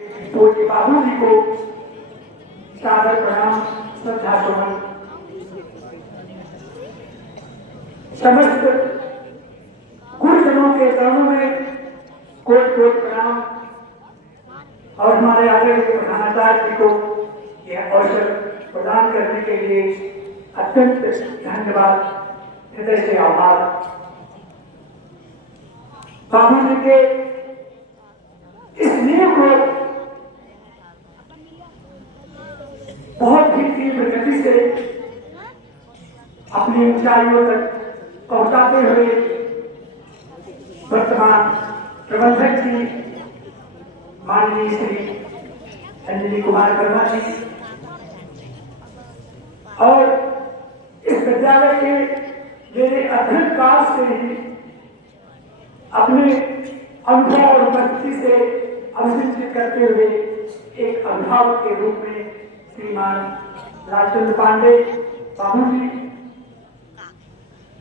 पूज्य बाबू जी को सादर प्रणाम श्रद्धा सुमन। समस्त गुरुजनों के चरणों में कोट कोट प्रणाम और हमारे आदरणीय प्रधानाचार्य जी को यह अवसर प्रदान करने के लिए अत्यंत धन्यवाद, हृदय से आभार। बाबू जी के इस नींव को बहुत ही तीव्र गति से अपनी ऊंचाइयों तक पहुंचाते हुए वर्तमान प्रबंधक जी माननीय श्री अंजलि कुमार वर्मा जी और इस विद्यालय के मेरे अध्ययन काल से ही अपने अनुभव और उपस्थिति से अभिषिक्त करते हुए एक अभिभावक के रूप में श्रीमान राजचंद्र पांडे बाबू जी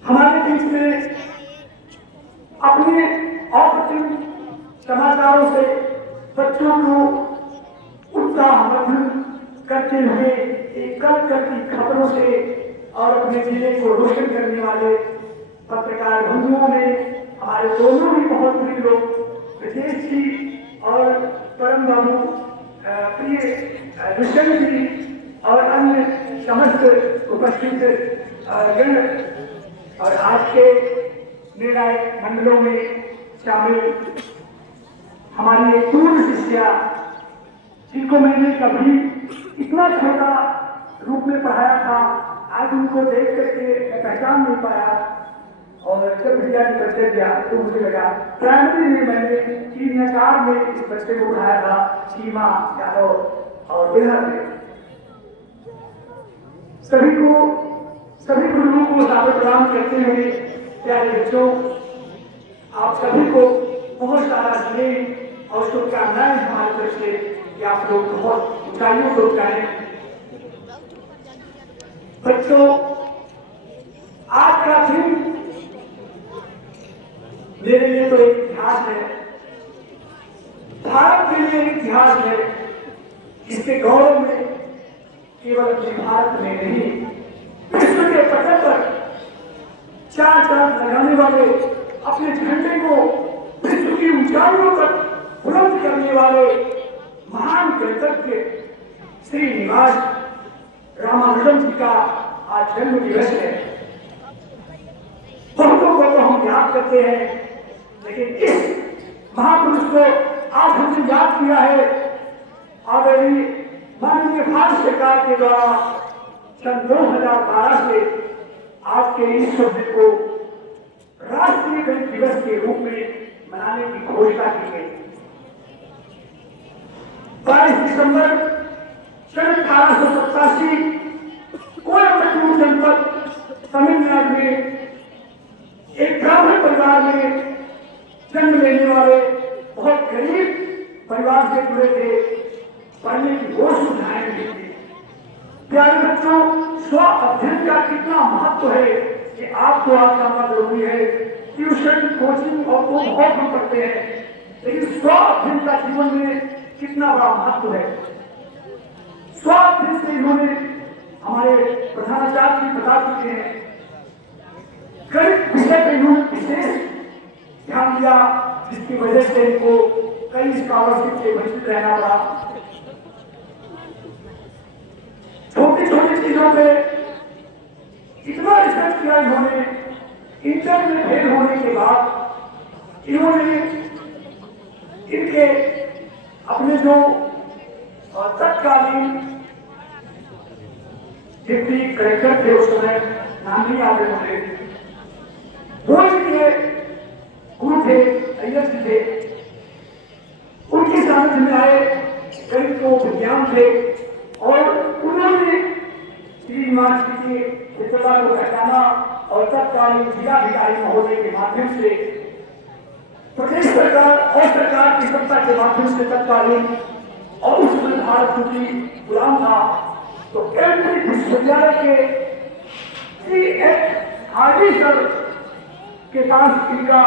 हमारे बीच में अपने अप्रतिम समाचारों से बच्चों को उत्साहवर्धन करते हुए एक कल की खबरों से और अपने जिले को रोशन करने वाले पत्रकार बंधुओं में हमारे दोनों ही बहुत प्रिय लोग विशेष जी और परम बाबू प्रिय दुष्यंत जी और अन्य समस्त उपस्थित गण और आज के निर्णायक मंडलों में शामिल हमारी एक पूर्ण शिष्या जिनको मैंने कभी इतना छोटा रूप में पढ़ाया था, आज उनको देख करके पहचान नहीं पाया। और जब भैया जी बच्चे गया तो मुझे लगा प्राइमरी में मैंने 3 या 4 में इस बच्चे को पढ़ाया था, सीमा यादव और बिहार में। सभी गुरुओं को सादर प्रणाम करते हुए प्यारे बच्चों, आप सभी को बहुत सारा स्नेह और शुभकामनाएं हमारी तरफ से कि आप लोग बहुत ऊंचाइयों को जाएं। बच्चों, आज का दिन मेरे लिए तो एक इतिहास है, भारत के लिए एक इतिहास है। इसके गौरव में केवल अपने भारत में नहीं, विश्व के पटल पर चार चांद लगाने वाले, अपने झंडे को विश्व की ऊंचाइयों तक बुलंद करने वाले महान कृतज्ञ श्रीनिवास रामानुजन जी का आज जन्म दिवस है। बहुतों को तो हम याद करते हैं, लेकिन इस महापुरुष को आज हमने याद किया है आदरणीय माननीय भारत सरकार के द्वारा सन 2012 से आज के इस शब्द को राष्ट्रीय गणित दिवस के रूप में मनाने की घोषणा की गई। 22 दिसंबर सन 1887 कोयम्बटूर जनपद तमिलनाडु में एक ब्राह्मण परिवार में जन्म लेने वाले बहुत गरीब परिवार से जुड़े थे, पढ़ने की बहुत सुविधाएं मिली थी। प्यारे बच्चों, स्व अध्ययन का कितना महत्व है कि आपको आज जानना जरूरी है। ट्यूशन, कोचिंग और तो बहुत हम पढ़ते हैं, लेकिन स्व अध्ययन का जीवन में कितना बड़ा महत्व है। स्व अध्ययन से इन्होंने हमारे प्रधानाचार्य जी बता चुके हैं, गणित विषय पर इन्होंने विशेष ध्यान दिया, जिसकी वजह से इनको कई स्कॉलरशिप से वंचित रहना पड़ा। छोटी छोटी चीजों पे इतना रिसर्च किया इन्होंने। इंटर में फेल होने के बाद इन्होंने इनके अपने जो तत्कालीन डिप्टी कलेक्टर थे उस समय, नाम नहीं याद है मुझे, वो इनके गुरु थे, अय्यर जी थे, उनके सामने में आए, गणित को विज्ञान थे और उन्होंने श्रीनिवास जी के विफलता को हटाना और तत्कालीन जिलाधिकारी महोदय के माध्यम से प्रदेश सरकार और सरकार की सत्ता के माध्यम से तत्कालीन और उस समय भारत की गुलाम था, तो केंद्रीय विश्वविद्यालय के हार्डी सर के पास इनका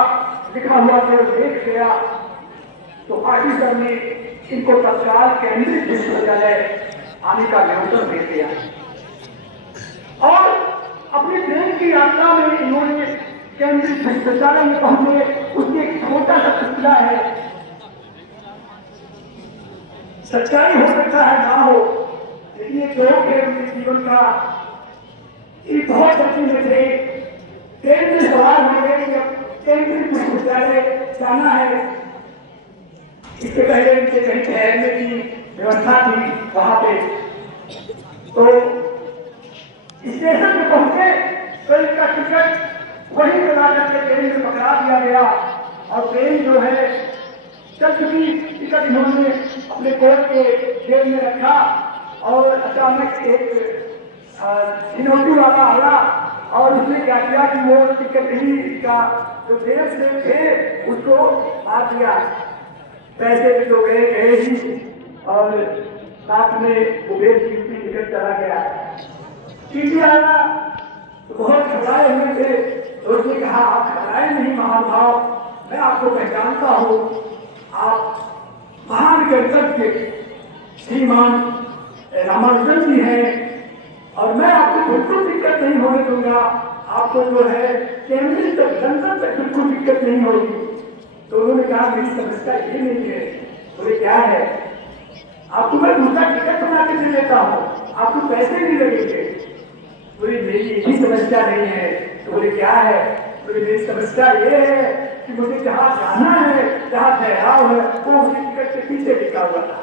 लिखा हुआ देख गया, तो हार्डी सर ने इनको तत्काल केंद्रीय विश्वविद्यालय आने का निमंत्रण दे दिया और अपनी ट्रेन की यात्रा में इन्होंने केंद्रीय विश्वविद्यालय में पहुंचे। उसमें एक छोटा सा टुकड़ा है, सच्चाई हो सकता है ना हो, लेकिन ये जोक है उनके जीवन का। ये बहुत बच्चे में थे, ट्रेन में सवार हो गए कि अब केंद्रीय विश्वविद्यालय जाना है। इससे पहले इनके कहीं ठहरने की व्यवस्था थी वहां पे, तो स्टेशन पे पहुंचे तो इनका टिकट वहीं पे ला करके ट्रेन में पकड़ा दिया गया और ट्रेन जो है चल चुकी। टिकट इन्होंने अपने कोट के जेब में रखा और अचानक एक सिनोटी वाला आया और उसने क्या किया कि वो टिकट ही का जो जेब से थे उसको आ दिया। पैसे भी तो गए ही और साथ में उबेर की टिकट चला गया। टीटी आया तो बहुत घबराए हुए थे, तो उसने कहा आप घबराए नहीं महानुभाव, मैं आपको पहचानता हूँ, आप महान गणतज्ञ श्रीमान रामानुजन जी हैं और मैं आपको बिल्कुल दिक्कत नहीं होने दूंगा, आपको जो है केंद्रीय तक लंदन तक बिल्कुल दिक्कत नहीं होगी। तो उन्होंने कहा मेरी समस्या ये नहीं है। बोले क्या है? आपको मैं दूसरा टिकट बना के दे देता हूँ, आपको पैसे नहीं लगेंगे। बोले मेरी यही समस्या नहीं है। तो बोले क्या है? बोले मेरी समस्या ये है कि मुझे जहाँ जाना है, जहाँ ठहराव है, वो उसी टिकट के पीछे लिखा हुआ था।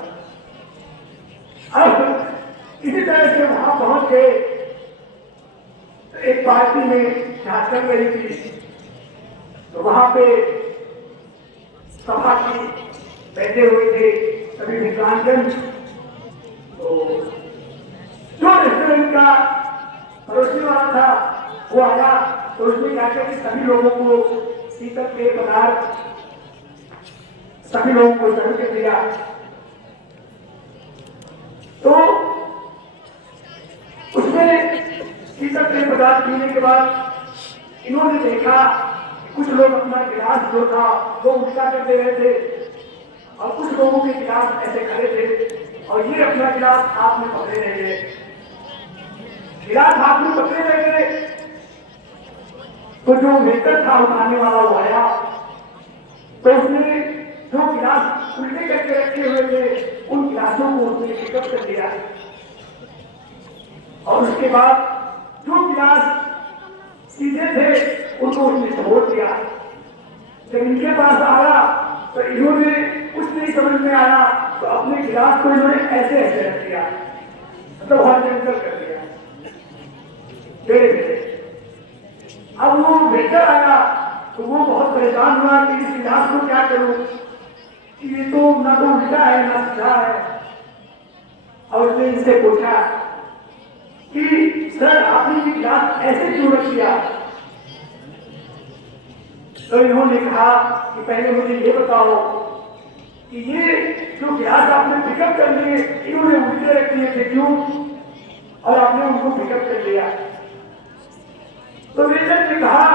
अब इसी तरह से वहां पहुंच गए। एक पार्टी में जहाँ चल रही थी तो वहां पे सभा की बैठे हुए थे सभी विद्वानजन। तो जो रेस्टोरेंट का पड़ोसी वाला था वो आया तो उसने क्या किया कि सभी लोगों को शीतल पेय पदार्थ सभी लोगों को सर्व कर दिया। तो उसमें शीतल पेय पदार्थ पीने के बाद इन्होंने देखा कि कुछ लोग अपना गिलास जो था वो उल्टा कर दे रहे थे और कुछ लोगों के गिलास ऐसे खड़े थे और ये अपना गिलास हाथ में पकड़े रह गए। गिलास हाथ में पकड़े रह गए तो जो वेटर था उठाने वाला वो आया तो उसने जो गिलास उल्टे करके रखे हुए थे उन गिलासों को उसने पिकअप कर दिया और उसके बाद जो गिलास सीधे थे उनको उसने छोड़ दिया। जब इनके पास आया तो इन्होंने कुछ नहीं समझ में आया तो अपने गिलास को इन्होंने ऐसे ऐसे रख दिया, मतलब हॉरिजॉन्टल कर दिया धीरे धीरे। अब वो वेटर आया तो वो बहुत परेशान हुआ कि इस गिलास को क्या करूं, ये तो ना तो उल्टा है ना सीधा है। और उसने इनसे पूछा कि सर आपने ये गिलास ऐसे क्यों रख दिया? तो इन्होंने कहा कि पहले मुझे ये बताओ कि ये जो गिलास आपने पिकअप कर लिए इन्होंने उल्टे रख दिए थे क्यों और आपने उनको पिकअप कर लिया? तो वेटर ने कहा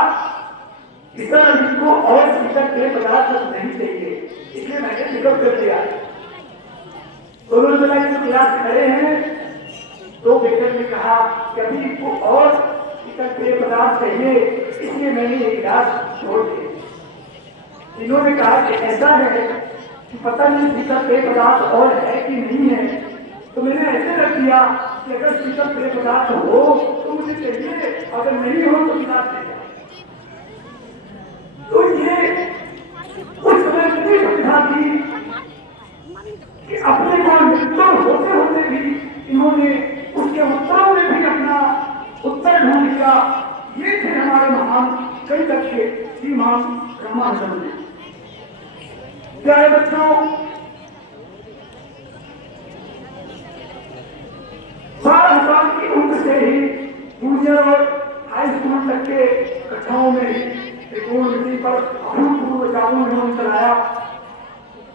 कि सर इनको और शीतल पेय पदार्थ नहीं चाहिए इसलिए मैंने पिकअप कर लिया। तो उन्होंने बोला ये तो गिलास खड़े हैं। तो वेटर ने कहा कि अभी इनको और शीतल पेय पदार्थ चाहिए इसलिए मैंने ये गिलास छोड़ दिए। इन्होंने कहा कि ऐसा है कि पता नहीं शीतल पेय पदार्थ और है कि नहीं है, तो मैंने ऐसे रख दिया कि अगर शीतल पेय पदार्थ हो तो मुझे चाहिए, अगर नहीं हो तो गिलास दे दो। तो ये उस समय इतनी सुविधा थी कि अपने को निर्भर होते होते भी इन्होंने उसके उत्तरों में भी अपना उत्तर ढूंढ लिया। ये थे हमारे महान कई बच्चे श्रीमान रामानुजन। प्यारे बच्चों, 12 साल की उम्र से ही जूनियर और हाई स्कूल तक के कक्षाओं में त्रिकोणमिति पर अभूतपूर्व जादू इन्होंने चलाया